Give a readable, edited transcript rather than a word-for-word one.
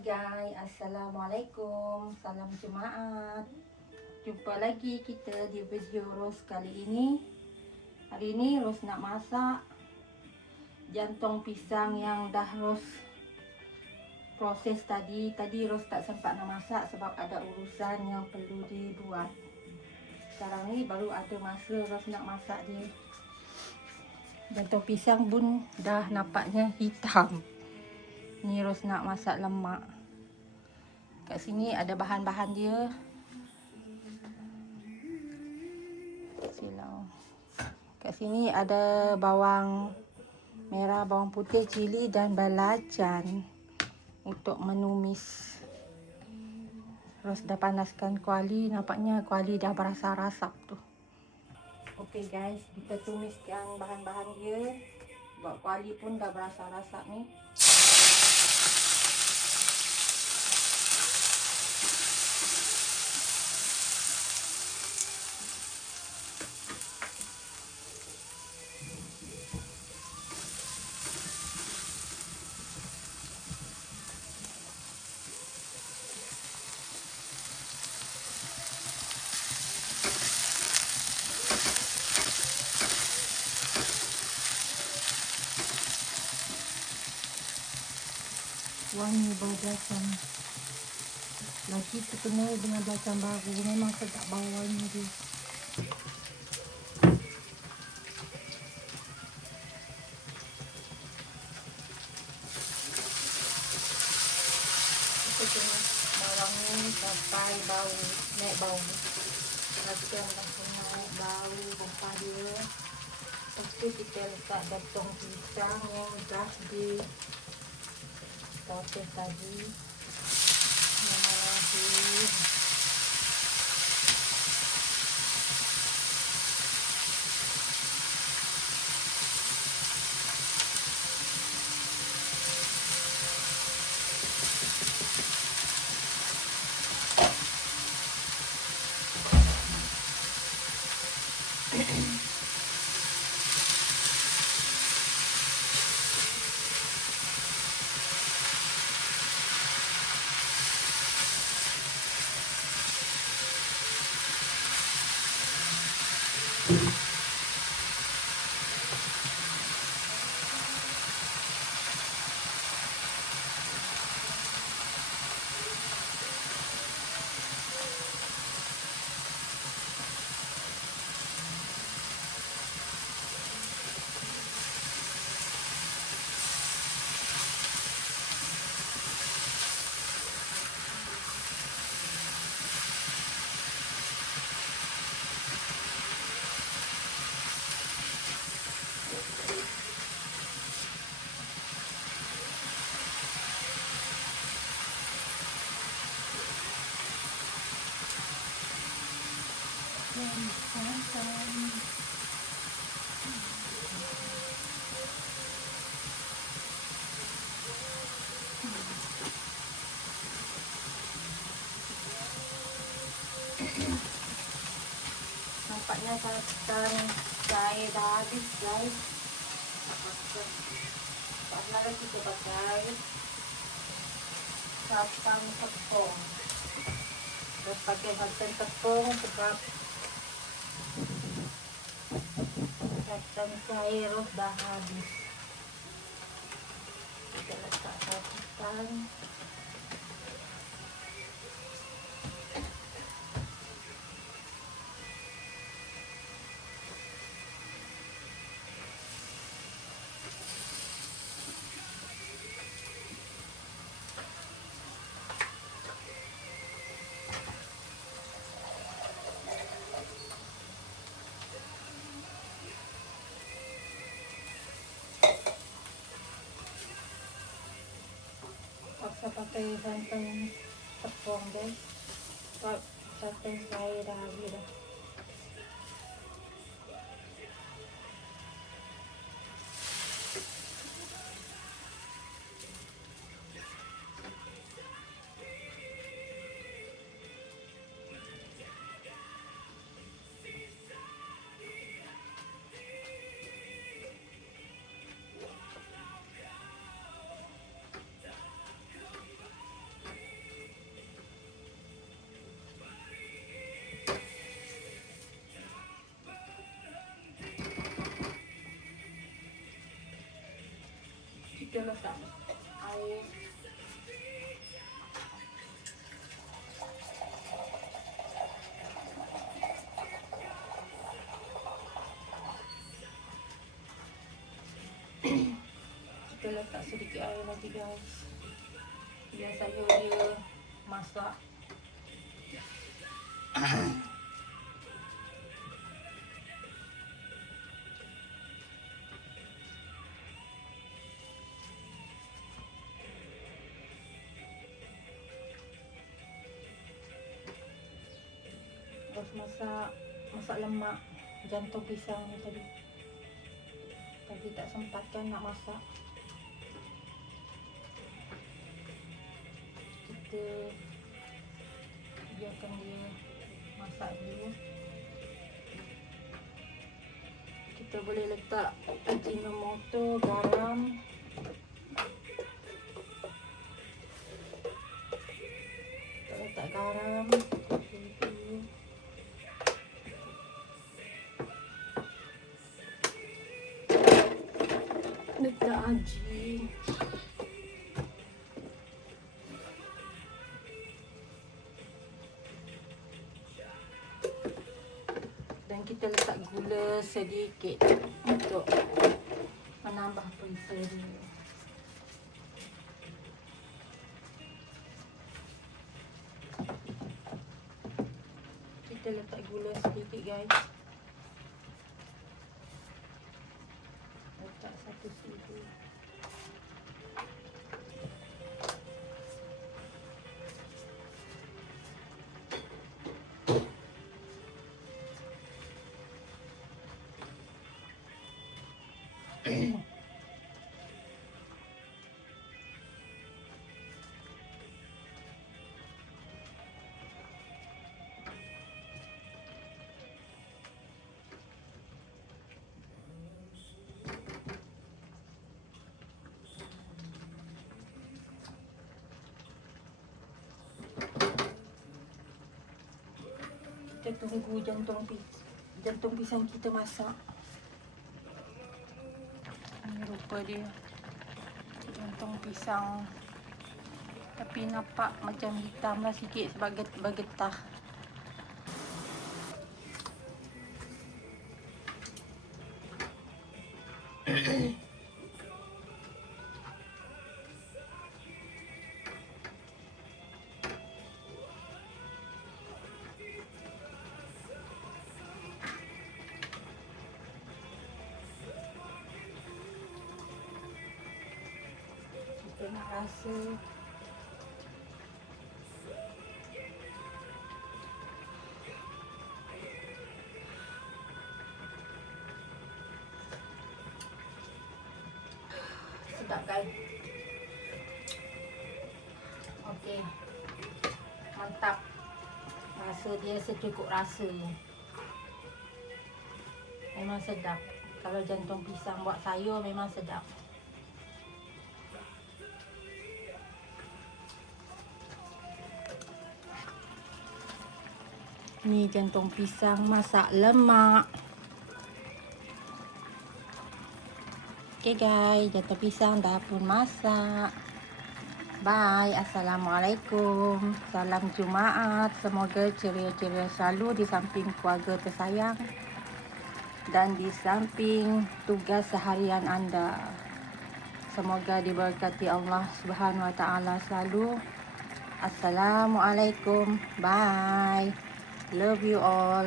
guys, Assalamualaikum, salam jemaat. Jumpa lagi kita di video Ros kali ini. Hari ini Ros nak masak jantung pisang yang dah Ros proses tadi. Tadi Ros tak sempat nak masak sebab ada urusan yang perlu dibuat. Sekarang ni baru ada masa Ros nak masak dia. Jantung pisang pun dah nampaknya hitam. Ni Ros nak masak lemak. Kat sini ada bahan-bahan dia. Silau. Kat sini ada bawang merah, bawang putih, cili dan belacan untuk menumis. Ros dah panaskan kuali. Nampaknya kuali dah berasa rasap tu. Okey guys, kita tumiskan bahan-bahan dia. Buat kuali pun dah berasa rasap ni. Wangi bau belacan. Lagi terkena dengan belacan baru. Memang sedap bau wangi dia. Kita tumis bawang ni sampai bau, naik bau. Belacan dah naik bau rempah dia. Lepas tu kita letak jantung pisang yang dah di proses tadi. Nampaknya santan cair dah habis guys. Sekarang kita pakai santan tepung. Kita pakai santan tepung sebab santan cair dah habis. Kita letak santan. Paksa pakai santan tepung guys. Sebab santan cair dah habis dah. kita letak air. Kita letak sedikit air lagi guys, biar sayur dia masak. Terus masak lemak jantung pisang ni tadi. Tadi tak sempat kan nak masak. Kita biarkan dia masak dulu. Kita boleh letak ajinomoto, garam. Kita letak garam. Letak aji. Dan kita letak gula sedikit untuk menambah perisa dia. Kita letak gula sedikit guys. Letak 1 sudu. Kita tunggu jantung pisang kita masak. Ini rupa dia, jantung pisang, tapi nampak macam hitam lah sikit sebab bergetah. Terima kasih. Sedap guys. Okey. Mantap. Rasa dia secukup rasa. Memang sedap. Kalau jantung pisang buat sayur memang sedap. Ni jantung pisang masak lemak. Okay guys, jantung pisang dah pun masak. Bye. Assalamualaikum. Salam Jumaat. Semoga ceria-ceria selalu di samping keluarga tersayang dan di samping tugas seharian anda. Semoga diberkati Allah Subhanahu Wa Taala selalu. Assalamualaikum. Bye. Love you all.